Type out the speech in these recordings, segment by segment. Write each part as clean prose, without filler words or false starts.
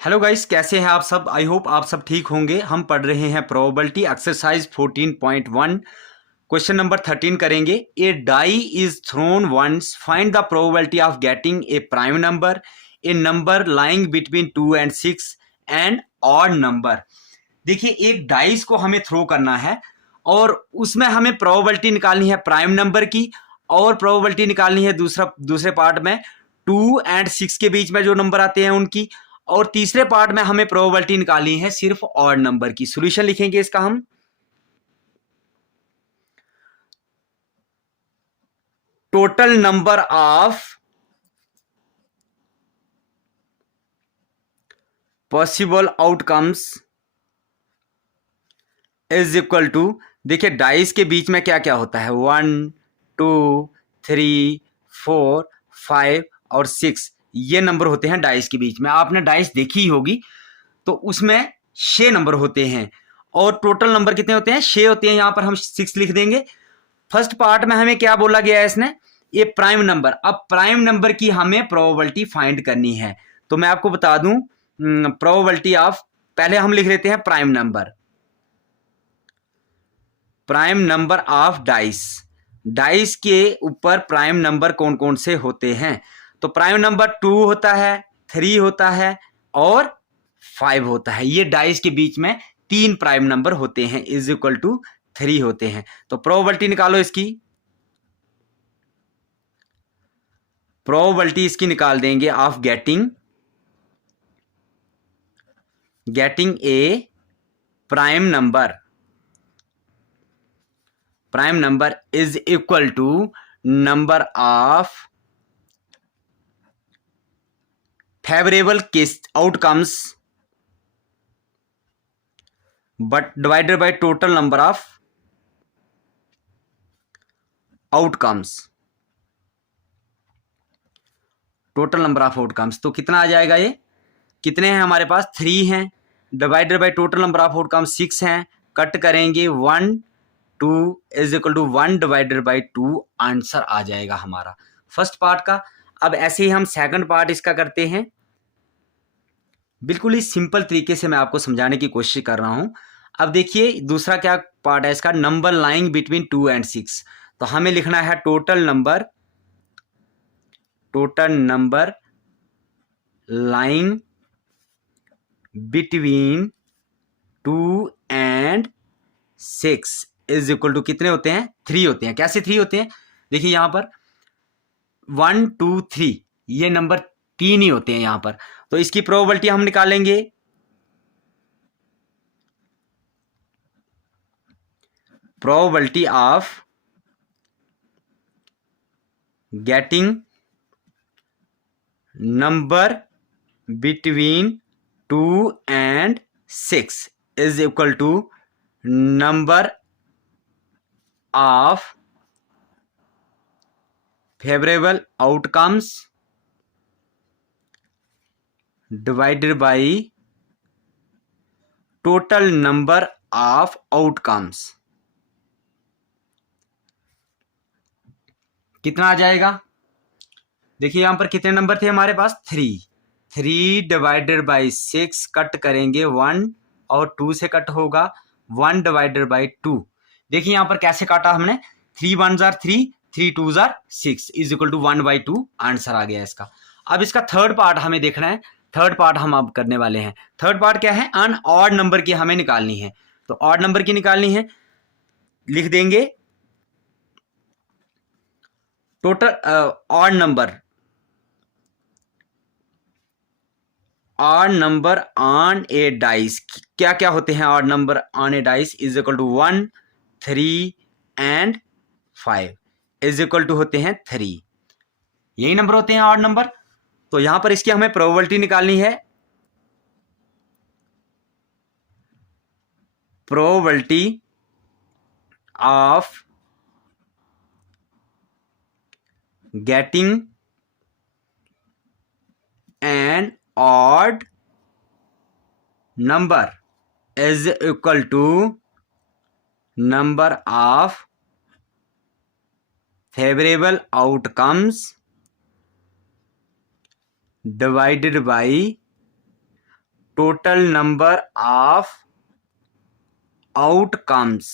Hello guys, कैसे हैं आप सब। आई होप आप सब ठीक होंगे। हम पढ़ रहे हैं प्रोबेबिलिटी एक्सरसाइज 14.1। क्वेश्चन नंबर 13 करेंगे। A die is thrown once, find the probability of getting a prime number, a number lying between 2 and 6 and odd number. देखिए, एक डाइस को हमें थ्रो करना है और उसमें हमें प्रोबेबिलिटी निकालनी है प्राइम नंबर की, और प्रोबेबिलिटी निकालनी है दूसरे पार्ट में 2 and 6 के बीच में जो नंबर आते हैं उनकी, और तीसरे पार्ट में हमें प्रोबेबिलिटी निकालनी है सिर्फ ऑड नंबर की। सॉल्यूशन लिखेंगे इसका हम। Total number of possible outcomes is equal to, देखिए डाइस के बीच में क्या क्या होता है, 1 2 3 4 5 और 6, ये नंबर होते हैं डाइस के बीच में। आपने डाइस देखी ही होगी, तो उसमें 6 नंबर होते हैं और टोटल नंबर कितने होते हैं, 6 होते हैं। यहां पर हम 6 लिख देंगे। फर्स्ट पार्ट में हमें क्या बोला गया है इसने, ये प्राइम नंबर। अब प्राइम नंबर की हमें प्रोबेबिलिटी फाइंड करनी है। तो मैं आपको बता दूं, प्रोबेबिलिटी ऑफ, पहले हम लिख लेते हैं prime number of dice. Dice के ऊपर प्राइम नंबर कौन कौन से होते हैं, तो प्राइम नंबर 2 होता है, 3 होता है और 5 होता है। ये डाइस के बीच में 3 प्राइम नंबर होते हैं, इज इक्वल टू 3 होते हैं। तो प्रोबेबिलिटी निकालो इसकी। प्रोबेबिलिटी इसकी निकाल देंगे of getting a prime number is equal to number of favourable case outcomes but divided by total number of outcomes. Total number of outcomes तो कितना आ जाएगा, ये कितने हैं हमारे पास, 3 हैं, divided by total number of outcomes 6 हैं। कट करेंगे 1 2 is equal to 1 divided by 2, answer आ जाएगा हमारा फर्स्ट पार्ट का। अब ऐसे ही हम सेकंड पार्ट इसका करते हैं। बिल्कुल ही सिंपल तरीके से मैं आपको समझाने की कोशिश कर रहा हूं। अब देखिए दूसरा क्या पार्ट है इसका, नंबर लाइंग बिटवीन 2 and 6। तो हमें लिखना है total number lying between 2 and 6 is equal to कितने होते हैं, 3 होते हैं। कैसे 3 होते हैं, देखिए यहां पर 1 2 3, ये नंबर 3 ही होते हैं यहां पर। तो इसकी प्रोबेबिलिटी हम निकालेंगे। Probability of getting number between 2 and 6 is equal to number of favourable outcomes divided by total number of outcomes. कितना आ जाएगा, देखिए यहां पर कितने नंबर थे हमारे पास, 3 डिवाइडेड बाई 6, कट करेंगे 1 और 2 से कट होगा 1 डिवाइडेड बाई 2। देखिए यहां पर कैसे काटा हमने, 3 1s are 3, 3 2s are 6 is equal to 1/2, answer आ गया इसका। अब इसका थर्ड पार्ट हमें देखना है। थर्ड पार्ट हम अब करने वाले हैं। थर्ड पार्ट क्या है, अन ऑड नंबर की हमें निकालनी है। तो ऑड नंबर की निकालनी है, लिख देंगे total odd number on a dice. क्या क्या होते हैं odd number on a dice, is equal to 1 3 and 5 is equal to होते हैं 3, यही नंबर होते हैं ऑड नंबर। तो यहां पर इसकी हमें प्रोबेबिलिटी निकालनी है। Probability of getting an odd number is equal to number of favourable outcomes divided by total number of outcomes.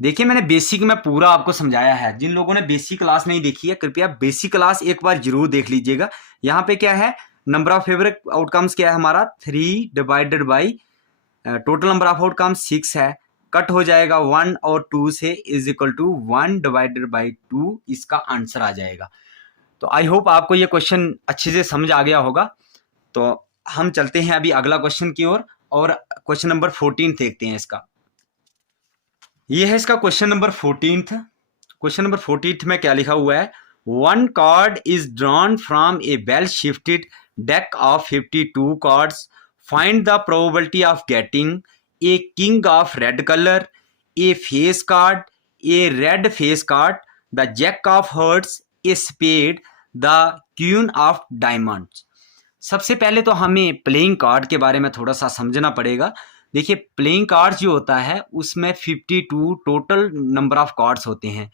देखिए मैंने बेसिक में पूरा आपको समझाया है। जिन लोगों ने बेसिक क्लास नहीं देखी है कृपया बेसिक क्लास एक बार जरूर देख लीजिएगा। यहाँ पे क्या है, नंबर ऑफ फेवरेट आउटकम्स क्या है हमारा 3 divided by total number of outcomes 6 है, कट हो जाएगा 1 और 2 से, is equal to 1 divided by 2, इसका आंसर आ जाएगा। तो आई होप आपको ये क्वेश्चन अच्छे से समझ आ गया होगा। तो हम चलते हैं अभी अगला क्वेश्चन की ओर और क्वेश्चन नंबर 14 देखते हैं इसका। ये है इसका क्वेश्चन नंबर 14। क्वेश्चन नंबर 14 में क्या लिखा हुआ है, one card is drawn from a well shifted deck of 52 cards, find the probability of getting a king of red colour, a face card, a red face card, the jack of hearts, a spade, the queen of diamonds. सबसे पहले तो हमें playing card के बारे में थोड़ा सा समझना पड़ेगा। देखिए प्लेइंग कार्ड्स जो होता है उसमें 52 टोटल नंबर ऑफ कार्ड्स होते हैं,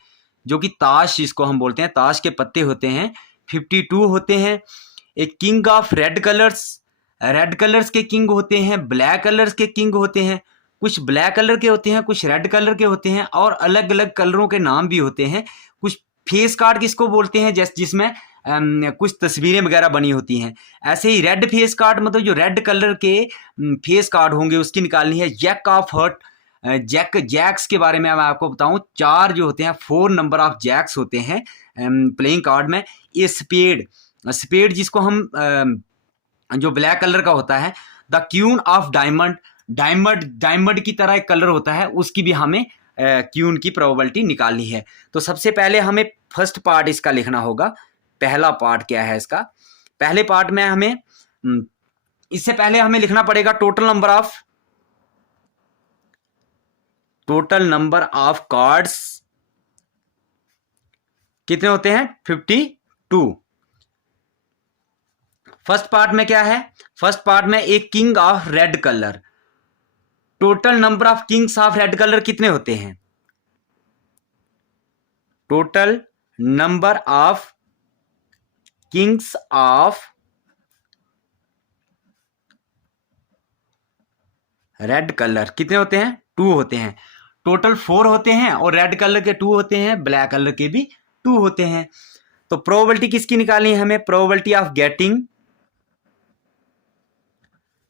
जो कि ताश जिसको हम बोलते हैं, ताश के पत्ते होते हैं, 52 होते हैं। एक किंग ऑफ रेड कलर्स के किंग होते हैं, ब्लैक कलर्स के किंग होते हैं, कुछ ब्लैक कलर के होते हैं, कुछ रेड कलर के होते हैं, और अलग अलग कलरों के नाम भी होते हैं। कुछ फेस कार्ड किसको बोलते हैं, जिसमें कुछ तस्वीरें वगैरह बनी होती हैं। ऐसे ही रेड फेस कार्ड मतलब जो रेड कलर के फेस कार्ड होंगे उसकी निकालनी है। जैक ऑफ हर्ट, जैक्स के बारे में मैं आपको बताऊं, 4 जो होते हैं, 4 नंबर ऑफ जैक्स होते हैं प्लेइंग कार्ड में। ये स्पेड जिसको हम जो ब्लैक कलर का होता है, द क्वीन ऑफ डायमंड की तरह एक कलर होता है, उसकी भी हमें क्वीन की प्रोबेबिलिटी निकालनी है। तो सबसे पहले हमें फर्स्ट पार्ट इसका लिखना होगा। पहला पार्ट क्या है इसका, पहले पार्ट में हमें इससे पहले हमें लिखना पड़ेगा टोटल नंबर ऑफ कार्ड्स कितने होते हैं, 52। फर्स्ट पार्ट में क्या है, फर्स्ट पार्ट में एक king of red colour, total number of Kings of red colour कितने होते हैं, total number of Kings of red colour कितने होते हैं, 2 होते हैं। टोटल 4 होते हैं और रेड कलर के 2 होते हैं, ब्लैक कलर के भी 2 होते हैं। तो प्रोबेबिलिटी किसकी निकालनी है हमें, probability of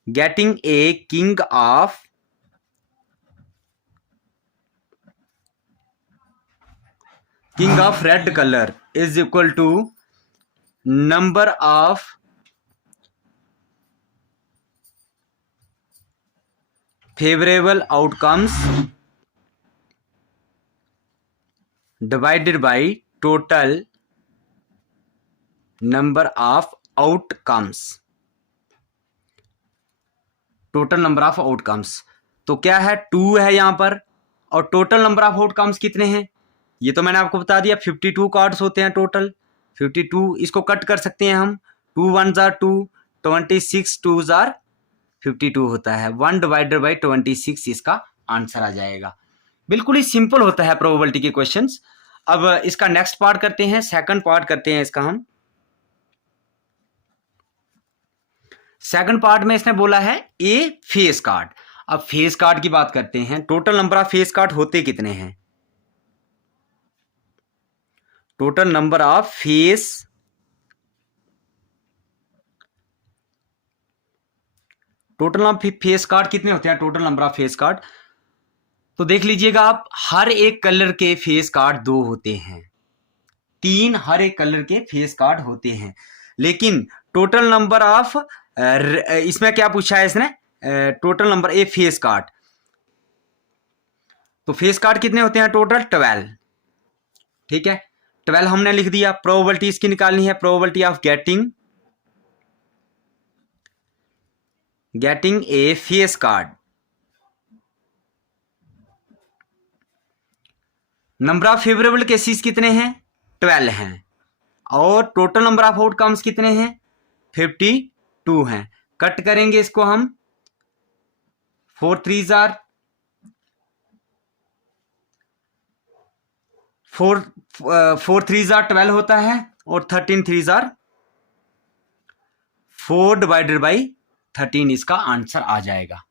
getting a king of red colour is equal to number of favourable outcomes divided by total number of outcomes, total number of outcomes. तो क्या है, 2 है यहां पर, और टोटल नंबर ऑफ आउटकम्स कितने हैं, ये तो मैंने आपको बता दिया, 52 कार्ड्स होते हैं टोटल। 52 इसको कट कर सकते हैं हम, 2 1 आर 2, 26 2 आर 52 होता है, 1 डिवाइडेड बाई 26 इसका आंसर आ जाएगा। बिल्कुल ही सिंपल होता है प्रोबेबिलिटी के क्वेश्चंस। अब इसका नेक्स्ट पार्ट करते हैं, सेकंड पार्ट करते हैं इसका हम। सेकंड पार्ट में इसने बोला है ए फेस कार्ड। अब फेस कार्ड की बात करते हैं, total number of face card होते कितने हैं, total number of face card कितने होते हैं, total number of face card. तो देख लीजिएगा आप, हर एक कलर के फेस कार्ड 2 होते हैं, 3 हर एक कलर के फेस कार्ड होते हैं। लेकिन टोटल नंबर ऑफ इसमें क्या पूछा है इसने, total number A face card, तो फेस कार्ड कितने होते हैं टोटल, 12। ठीक है, 12 हमने लिख दिया। प्रोबेबिलिटी इसकी निकालनी है, probability of getting A face card, number of favourable cases कितने हैं, 12 हैं, और टोटल नंबर ऑफ आउटकम्स कितने हैं, 52 हैं। कट करेंगे इसको हम, 4 3 आर 12 होता है, और 13 3 आर 4 डिवाइडेड बाई 13 इसका आंसर आ जाएगा।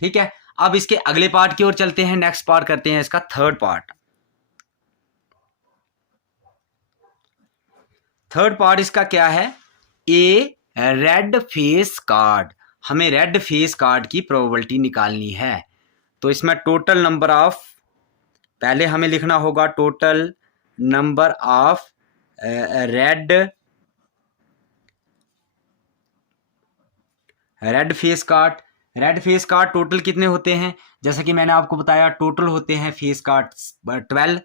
ठीक है, अब इसके अगले पार्ट की ओर चलते हैं। नेक्स्ट पार्ट करते हैं इसका थर्ड पार्ट। थर्ड पार्ट इसका क्या है? ए रेड फेस कार्ड। हमें रेड फेस कार्ड की प्रोबेबिलिटी निकालनी है। तो इसमें टोटल नंबर ऑफ, पहले हमें लिखना होगा total number of red face card. Red face card total कितने होते हैं? जैसा कि मैंने आपको बताया, टोटल होते हैं फेस कार्ड 12,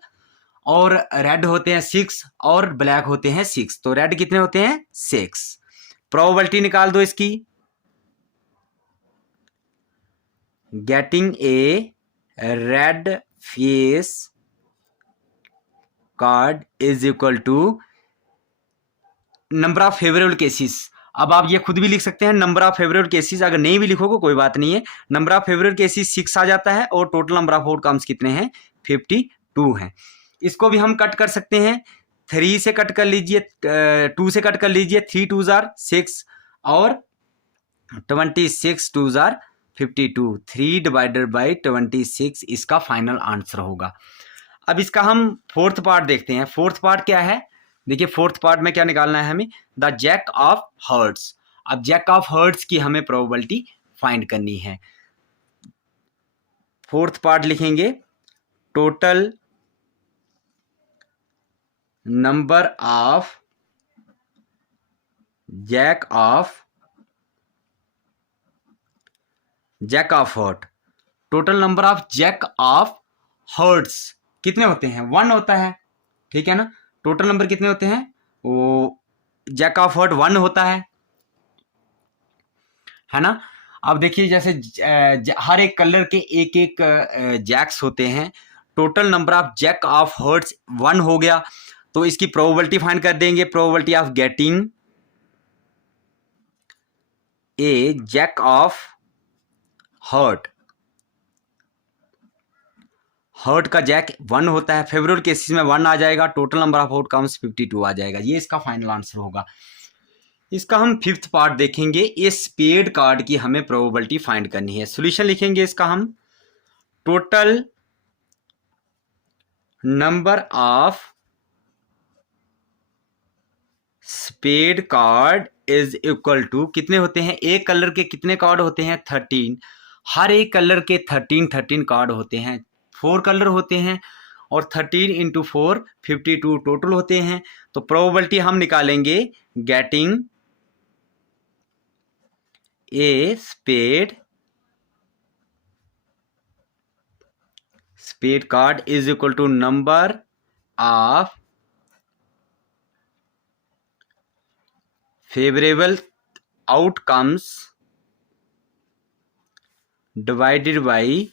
और रेड होते हैं 6 और ब्लैक होते हैं 6। तो रेड कितने होते हैं? 6। प्रोबेबिलिटी निकाल दो इसकी। Getting a red face card is equal to number of favourable cases. अब आप ये खुद भी लिख सकते हैं, नंबर ऑफ फेवरेबल केसेस। अगर नहीं भी लिखोगे कोई बात नहीं है, नंबर ऑफ फेवरेबल केसेस 6 आ जाता है और टोटल नंबर ऑफ आउटकम्स कितने हैं? 52 हैं। इसको भी हम कट कर सकते हैं। 3 से कट कर लीजिए, 2 से कट कर लीजिए। 3 2 जार 6 और 26 2 जार 52। 3 डिवाइडेड बाई 26 इसका फाइनल आंसर होगा। अब इसका हम फोर्थ पार्ट देखते हैं। फोर्थ पार्ट क्या है? देखिए, फोर्थ पार्ट में क्या निकालना है हमें? The jack of hearts. अब जैक ऑफ हर्ट्स की हमें प्रोबेबिलिटी फाइंड करनी है। फोर्थ पार्ट लिखेंगे total number of jack of heart. Total number of jack of hearts कितने होते हैं? 1 होता है। ठीक है ना? टोटल नंबर कितने होते हैं? वो जैक ऑफ हर्ट 1 होता है ना? अब देखिए, जैसे हर एक कलर के एक एक जैक्स होते हैं। Total number of jack of hearts 1 हो गया, तो इसकी प्रोबेबिलिटी फाइंड कर देंगे। Probability of getting a jack of heart. Heart का जैक 1 होता है। फेवरेबल केसेस में 1 आ जाएगा। टोटल नंबर ऑफ आउटकम्स 52 आ जाएगा। ये इसका फाइनल आंसर होगा। इसका हम फिफ्थ पार्ट देखेंगे। ये स्पेड कार्ड की हमें प्रोबेबिलिटी फाइंड करनी है। सॉल्यूशन लिखेंगे इसका हम total number of spade card is equal to, कितने होते हैं? एक कलर के कितने कार्ड होते हैं? 13। हर एक कलर के 13 कार्ड होते हैं। 4 कलर होते हैं और 13 इंटू 4 52 टोटल होते हैं। तो प्रोबेबिलिटी हम निकालेंगे getting a spade card is equal to number of favourable outcomes divided by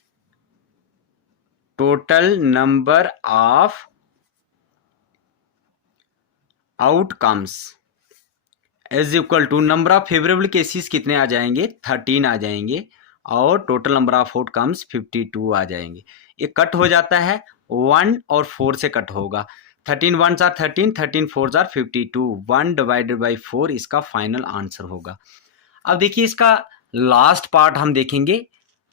total number of outcomes is equal to number of favourable cases कितने आ जाएंगे? 13 आ जाएंगे और टोटल नंबर ऑफ आउटकम्स 52 आ जाएंगे। ये कट हो जाता है, 1 और 4 से कट होगा। 13 1s are 13, 13 4s are 52। 1 divided by 4 इसका फाइनल आंसर होगा। अब देखिए, इसका लास्ट पार्ट हम देखेंगे।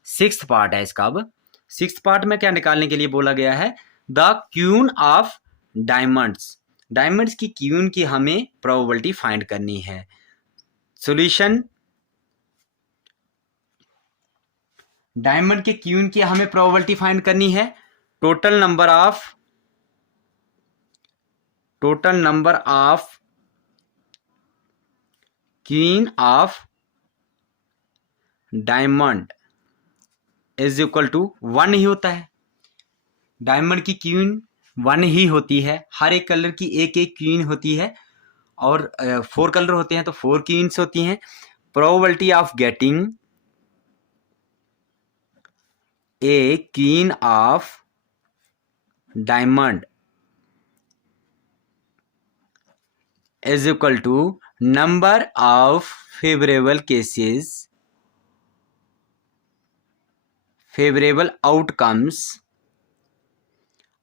सिक्स्थ पार्ट है इसका। अब सिक्स्थ पार्ट में क्या निकालने के लिए बोला गया है? The queen of diamonds. Diamonds की क्यून की हमें प्रोबेबिलिटी फाइंड करनी है। सॉल्यूशन, डायमंड के क्यून की हमें प्रोबेबिलिटी फाइंड करनी है। Total number of queen of diamond is equal to 1 ही होता है। डायमंड की क्वीन 1 ही होती है। हर एक कलर की एक एक क्वीन होती है और 4 कलर होते हैं तो 4 क्वींस होती हैं। Probability of getting a queen of diamond is equal to number of favourable cases, favourable outcomes.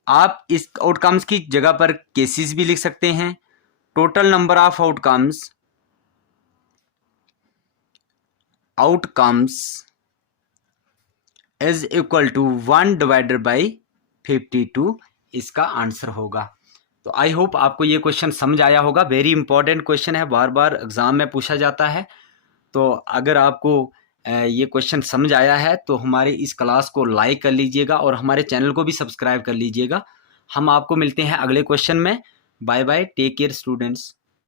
आप इस आउटकम्स की जगह पर केसेस भी लिख सकते हैं। Total number of outcomes outcomes is equal to 1 divided by 52 इसका आंसर होगा। तो आई होप आपको ये क्वेश्चन समझ आया होगा। वेरी इंपॉर्टेंट क्वेश्चन है, बार बार एग्जाम में पूछा जाता है। तो अगर आपको ये क्वेश्चन समझ आया है तो हमारे इस क्लास को लाइक कर लीजिएगा और हमारे चैनल को भी सब्सक्राइब कर लीजिएगा। हम आपको मिलते हैं अगले क्वेश्चन में। Bye bye, take care students.